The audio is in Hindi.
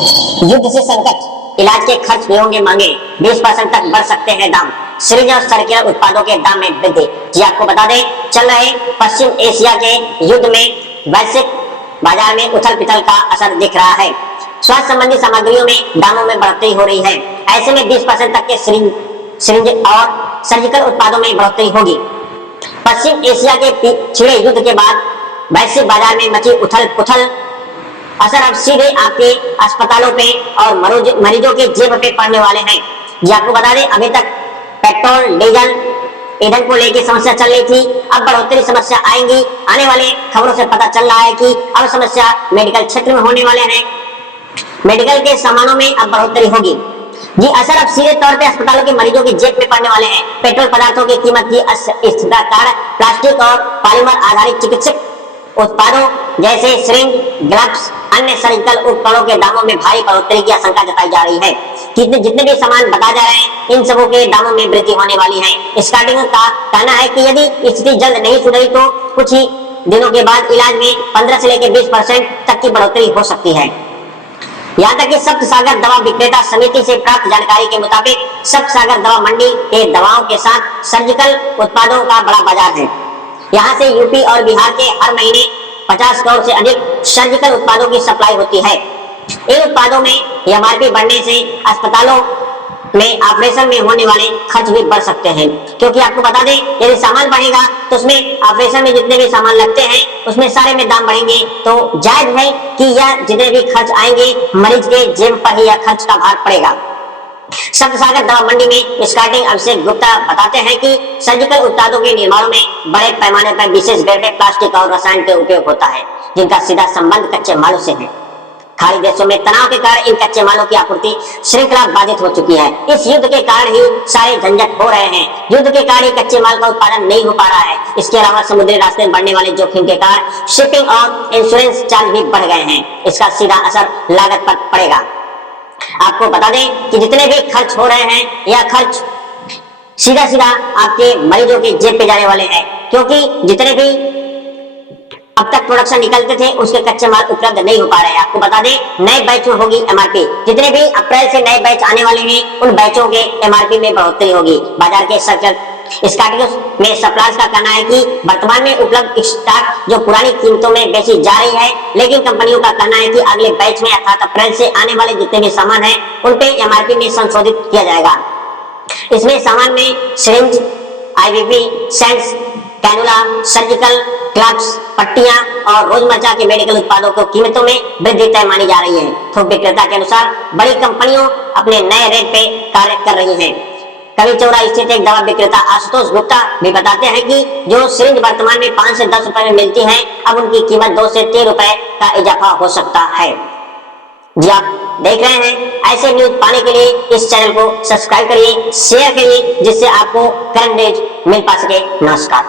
युद्ध से संकट, इलाज के खर्च भी होंगे महंगे, 20% तक बढ़ सकते हैं दाम। सिरिंज और सर्कुलर उत्पादों के दाम में वृद्धि। जी आपको बता दें, चल रहे पश्चिम एशिया के युद्ध में वैश्विक बाजार में उथल पुथल का असर दिख रहा है। स्वास्थ्य संबंधी सामग्रियों में दामों में बढ़ोतरी हो रही है। ऐसे में 20% तक के सिरिंज और सर्जिकल उत्पादों में बढ़ोतरी होगी। पश्चिम एशिया के छिड़े युद्ध के बाद वैश्विक बाजार में मची उथल पुथल असर अब सीधे आपके अस्पतालों पे और मरीजों के जेब पे पड़ने वाले हैं। जी आपको बता दें, अभी तक पेट्रोल डीजल ईंधन को लेकर समस्या चल रही थी, अब बढ़ोतरी समस्या आएंगी। आने वाले खबरों से पता चल रहा है कि अब समस्या मेडिकल क्षेत्र में होने वाले हैं। मेडिकल के सामानों में अब बढ़ोतरी होगी। जी असर अब सीधे तौर पे अस्पतालों के मरीजों की जेब में पड़ने वाले हैं। पेट्रोल पदार्थों की कीमत की अस्थिरता के कारण प्लास्टिक और पॉलीमर आधारित चिकित्सक उत्पादों जैसे सिरिंज, ग्लव्स, अन्य सर्जिकल उपकरणों के दामों में भारी बढ़ोतरी की आशंका जताई जा रही है। जितने भी सामान बता जा रहे हैं, इन सबों के दामों में वृद्धि होने वाली है। स्टार्टिंग का कहना है कि यदि स्थिति जल्द नहीं सुधरी तो कुछ ही दिनों के बाद इलाज में 15 से लेकर 20% तक की बढ़ोतरी हो सकती है। यहाँ तक कि सप्त सागर दवा विक्रेता समिति से प्राप्त जानकारी के मुताबिक सप्त सागर दवा मंडी के दवाओं के साथ सर्जिकल उत्पादों का बड़ा बाजार है। यहाँ से यूपी और बिहार के हर महीने 50 करोड़ से अधिक सर्जिकल उत्पादों की सप्लाई होती है। इन उत्पादों में एमआरपी बढ़ने से अस्पतालों में ऑपरेशन में होने वाले खर्च भी बढ़ सकते हैं, क्योंकि आपको बता दें, यदि सामान बढ़ेगा तो उसमें ऑपरेशन में जितने भी सामान लगते हैं उसमें सारे में दाम बढ़ेंगे। तो जायज है कि यह जितने भी खर्च आएंगे मरीज के जेब पर ही यह खर्च का भार पड़ेगा। सप्त सागर दवा मंडी में स्टार्टिंग अभिषेक गुप्ता बताते हैं कि सर्जिकल उत्पादों के निर्माण में बड़े पैमाने पर विशेष ग्रेडेड प्लास्टिक और रसायन का उपयोग होता है, जिनका सीधा संबंध कच्चे मालों से है। खाड़ी देशों में तनाव के कारण इन कच्चे मालों की आपूर्ति श्रृंखला बाधित हो चुकी है। इस युद्ध के कारण ही सारे झंझट हो रहे हैं। युद्ध के कारण ही कच्चे माल का उत्पादन नहीं हो पा रहा है। इसके अलावा समुद्री रास्ते में बढ़ने वाले जोखिम के कारण शिपिंग और इंश्योरेंस चार्ज भी बढ़ गए हैं। इसका सीधा असर लागत पर पड़ेगा। आपको बता दें कि जितने भी खर्च हो रहे हैं यह खर्च सीधा सीधा आपके मरीजों के जेब पे जाने वाले हैं, क्योंकि जितने भी अब तक प्रोडक्शन निकलते थे उसके कच्चे माल उपलब्ध नहीं हो पा रहे हैं। आपको बता दें, नए बैच में होगी एमआरपी। जितने भी अप्रैल से नए बैच आने वाले हैं उन बैचों के एमआरपी में बढ़ोतरी होगी। बाजार के स्टार्टिंग में सप्लायर्स का कहना है कि वर्तमान में उपलब्ध स्टॉक जो पुरानी कीमतों में बेची जा रही है, लेकिन कंपनियों का कहना है कि अगले बैच में अर्थात अप्रैल से आने वाले जितने भी सामान हैं उन पे एमआरपी में संशोधित किया जाएगा। इसमें सामान में syringe, IVP, sense, cannula, surgical gloves, पट्टियां और रोजमर्रा के मेडिकल उत्पादों को कीमतों में वृद्धि तय मानी जा रही है। थोक विक्रेता के अनुसार बड़ी कंपनियों अपने नए रेट पे कार्य कर रही हैं। कवि चौरा स्थित एक दवा विक्रेता आशुतोष गुप्ता भी बताते हैं कि जो सिरिंज वर्तमान में 5 से 10 रुपए में मिलती है, अब उनकी कीमत 2 से 3 रुपए का इजाफा हो सकता है। जी आप देख रहे हैं, ऐसे न्यूज पाने के लिए इस चैनल को सब्सक्राइब करिए, शेयर करिए, जिससे आपको करंट न्यूज मिल पा सके। नमस्कार।